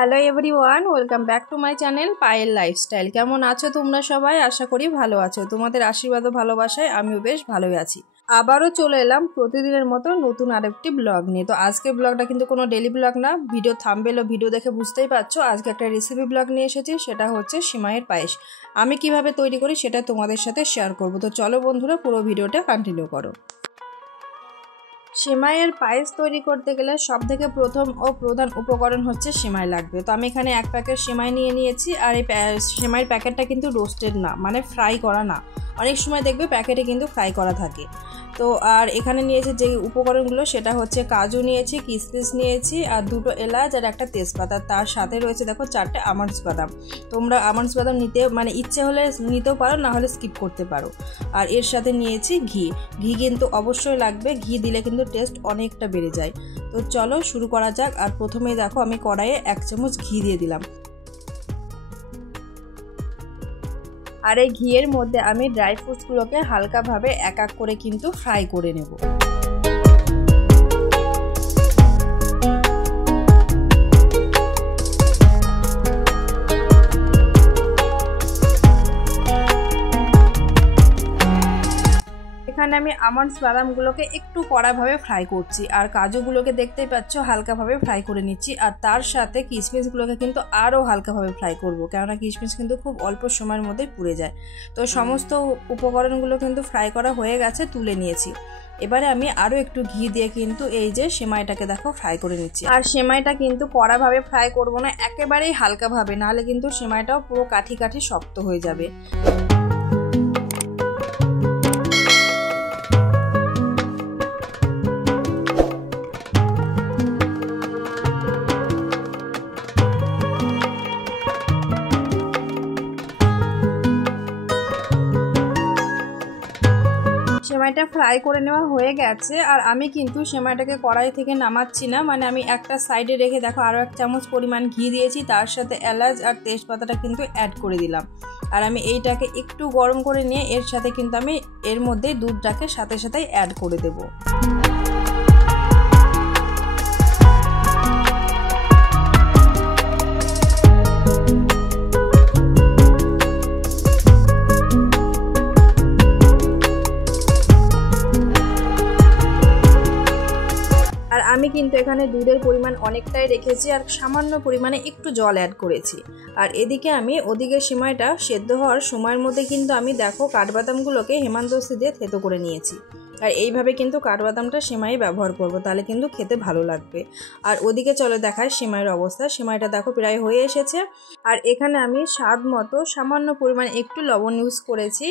Hello everyone, welcome back to my channel Payel lifestyle. কেমন আছো তোমরা সবাই? আশা করি ভালো আছো। তোমাদের আশীর্বাদ ও ভালোবাসায় আমিও বেশ ভালোই আছি। আবারও চলে এলাম প্রতিদিনের মতো নতুন আরেকটি ব্লগ নিয়ে। তো আজকের ব্লগটা কিন্তু কোনো ডেলি ব্লগ না, ভিডিও থাম্বনেল ও ভিডিও দেখে বুঝতেই পারছো আজকে একটা রেসিপি ব্লগ নিয়ে এসেছি। সেটা হচ্ছে সিমাইয়ের পায়েস। আমি কিভাবে তৈরি করি সেটা তোমাদের সাথে শেয়ার করব। তো চলো বন্ধুরা, পুরো ভিডিওটা কন্টিনিউ করো। সিমাইয়ের পায়েস তৈরি করতে গেলে সবথেকে প্রথম ও প্রধান উপকরণ হচ্ছে সিমাই লাগবে। তো আমি এখানে এক প্যাকেট সিমাই নিয়ে নিয়েছি। আর এই সিমাইয়ের প্যাকেটটা কিন্তু রোস্টেড না, মানে ফ্রাই করা না। অনেক সময় দেখবে প্যাকেটে কিন্তু ফ্রাই করা থাকে। তো আর এখানে নিয়েছি যে উপকরণগুলো, সেটা হচ্ছে কাজু নিয়েছি, কিশমিশ নিয়েছি, আর দুটো এলাচ আর একটা তেজপাতা। তার সাথে রয়েছে দেখো 4টে আমন্ডস বাদাম। তোমরা আমন্ডস বাদাম নিতে ইচ্ছে হলে নিতেও পারো, না হলে স্কিপ করতে পারো। আর এর সাথে নিয়েছি ঘি কিন্তু অবশ্যই লাগবে। ঘি দিলে কিন্তু টেস্ট অনেকটা বেড়ে যায়। তো চলো শুরু করা যাক। আর প্রথমেই দেখো আমি কড়াইয়ে 1 চামচ ঘি দিয়ে দিলাম। আর এই ঘিয়ের মধ্যে আমি ড্রাই ফ্রুটসগুলোকে হালকাভাবে এক এক করে কিন্তু ফ্রাই করে নেব। এখানে আমি আমন্ডস বাদামগুলোকে একটু কড়াভাবে ফ্রাই করছি, আর কাজুগুলোকে দেখতেই পাচ্ছ হালকাভাবে ফ্রাই করে নিচ্ছি। আর তার সাথে কিশমিশগুলোকে কিন্তু আরও হালকাভাবে ফ্রাই করব, কেননা কিশমিশ কিন্তু খুব অল্প সময়ের মধ্যে পুড়ে যায়। তো সমস্ত উপকরণগুলো কিন্তু ফ্রাই করা হয়ে গেছে, তুলে নিয়েছি। এবারে আমি আরও একটু ঘি দিয়ে কিন্তু এই যে সেমাইটাকে দেখো ফ্রাই করে নিচ্ছি। আর সেমাইটা কিন্তু কড়াভাবে ফ্রাই করব না, একেবারেই হালকাভাবে, নাহলে কিন্তু সেমাইটাও পুরো কাঠি কাঠি শক্ত হয়ে যাবে। সেমাইটা ফ্রাই করে নেওয়া হয়ে গেছে। আর আমি কিন্তু সেমাইটাকে কড়াই থেকে নামাচ্ছি না, মানে আমি একটা সাইডে রেখে দেখো আরও 1 চামচ পরিমাণ ঘি দিয়েছি। তার সাথে এলাচ আর তেজপাতাটা কিন্তু অ্যাড করে দিলাম। আর আমি এইটাকে একটু গরম করে নিয়ে এর সাথে কিন্তু আমি এর মধ্যে দুধটাকে সাথে সাথেই অ্যাড করে দেবো। আর আমি কিন্তু এখানে দুধের পরিমাণ অনেকটাই রেখেছি, আর সামান্য পরিমাণে একটু জল অ্যাড করেছি। আর এদিকে আমি ওদিকে সিমাইটা সেদ্ধ হওয়ার সময়ের মধ্যে কিন্তু আমি দেখো কাঠবাদামগুলোকে হেমান্তস্থি দিয়ে থেতো করে নিয়েছি। আর এইভাবে কিন্তু কাঠবাদামটা সিমাই ব্যবহার করব, তাহলে কিন্তু খেতে ভালো লাগবে। আর ওদিকে চলে দেখায় সিমাইয়ের অবস্থা। সিমাইটা দেখো প্রায় হয়ে এসেছে। আর এখানে আমি স্বাদ মতো সামান্য পরিমাণে একটু লবণ ইউজ করেছি।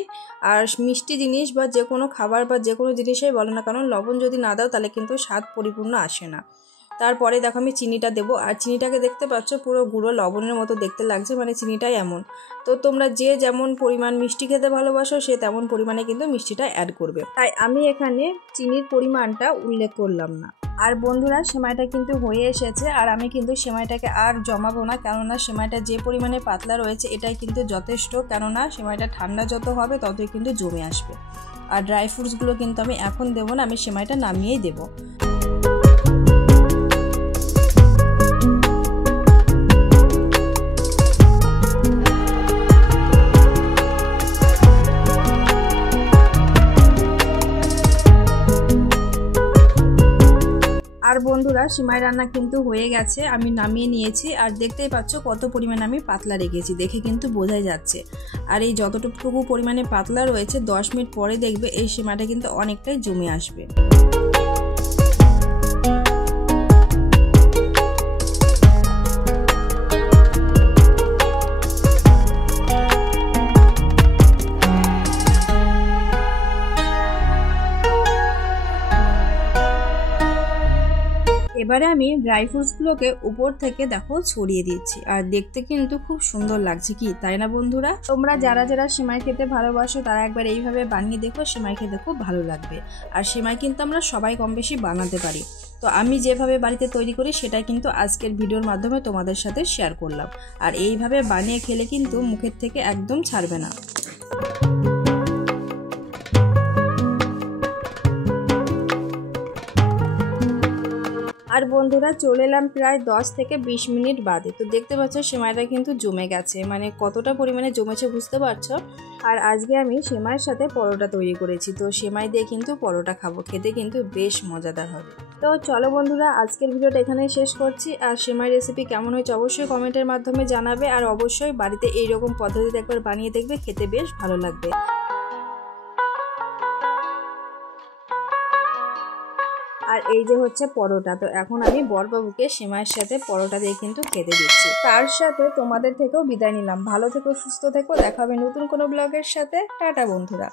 আর মিষ্টি জিনিস বা যে কোনো খাবার বা যে কোনো জিনিসই বলো না কেন, লবণ যদি না দাও তাহলে কিন্তু স্বাদ পরিপূর্ণ আসে না। তারপরে দেখো আমি চিনিটা দেবো। আর চিনিটাকে দেখতে পাচ্ছ পুরো গুঁড়ো লবণের মতো দেখতে লাগছে, মানে চিনিটাই এমন। তো তোমরা যে যেমন পরিমাণ মিষ্টি খেতে ভালোবাসো সে তেমন পরিমাণে কিন্তু মিষ্টিটা অ্যাড করবে, তাই আমি এখানে চিনির পরিমাণটা উল্লেখ করলাম না। আর বন্ধুরা, সেমাইটা কিন্তু হয়ে এসেছে। আর আমি কিন্তু সেমাইটাকে আর জমাবো না, কেননা সেমাইটা যে পরিমাণে পাতলা রয়েছে এটাই কিন্তু যথেষ্ট। কেননা সেমাইটা ঠান্ডা যত হবে ততই কিন্তু জমে আসবে। আর ড্রাই ফ্রুটসগুলো কিন্তু আমি এখন দেবো না, আমি সেমাইটা নামিয়েই দেবো। আর বন্ধুরা, সিমাই রান্না কিন্তু হয়ে গেছে, আমি নামিয়ে নিয়েছি। আর দেখতেই পাচ্ছ কত পরিমাণে আমি পাতলা রেখেছি, দেখে কিন্তু বোঝাই যাচ্ছে। আর এই যতটুকু পরিমাণে পাতলা রয়েছে 10 মিনিট পরে দেখবে এই সিমাইটা কিন্তু অনেকটাই জমে আসবে। এবারে আমি ড্রাই ফ্রুটসগুলোকে উপর থেকে দেখো ছড়িয়ে দিচ্ছি। আর দেখতে কিন্তু খুব সুন্দর লাগছে, কি তাই না বন্ধুরা? তোমরা যারা যারা সিমাই খেতে ভালোবাসো তারা একবার এইভাবে বানিয়ে দেখো, সিমাই খেতে খুব ভালো লাগবে। আর সিমাই কিন্তু আমরা সবাই কম বেশি বানাতে পারি। তো আমি যেভাবে বাড়িতে তৈরি করি সেটাই কিন্তু আজকের ভিডিওর মাধ্যমে তোমাদের সাথে শেয়ার করলাম। আর এইভাবে বানিয়ে খেলে কিন্তু মুখের থেকে একদম ছাড়বে না। আর বন্ধুরা চলে এলাম প্রায় 10 থেকে 20 মিনিট বাদে। তো দেখতে পাচ্ছ সেমাইটা কিন্তু জমে গেছে, মানে কতটা পরিমাণে জমেছে বুঝতে পারছো। আর আজকে আমি সেমাইয়ের সাথে পরোটা তৈরি করেছি, তো সেমাই দিয়ে কিন্তু পরোটা খাবো, খেতে কিন্তু বেশ মজাদার হবে। তো চলো বন্ধুরা, আজকের ভিডিওটা এখানেই শেষ করছি। আর সেমাই রেসিপি কেমন হয়েছে অবশ্যই কমেন্টের মাধ্যমে জানাবে, আর অবশ্যই বাড়িতে এইরকম পদ্ধতিতে একবার বানিয়ে দেখবে, খেতে বেশ ভালো লাগবে। আর এই যে হচ্ছে পরোটা, তো এখন আমি বরবাবুকে সেমাইয়ের সাথে পরোটা দিয়ে কিন্তু খেতে দিচ্ছি। তার সাথে তোমাদের থেকেও বিদায় নিলাম। ভালো থেকো, সুস্থ থেকো, দেখা হবে নতুন কোনো ব্লগের সাথে। টাটা বন্ধুরা।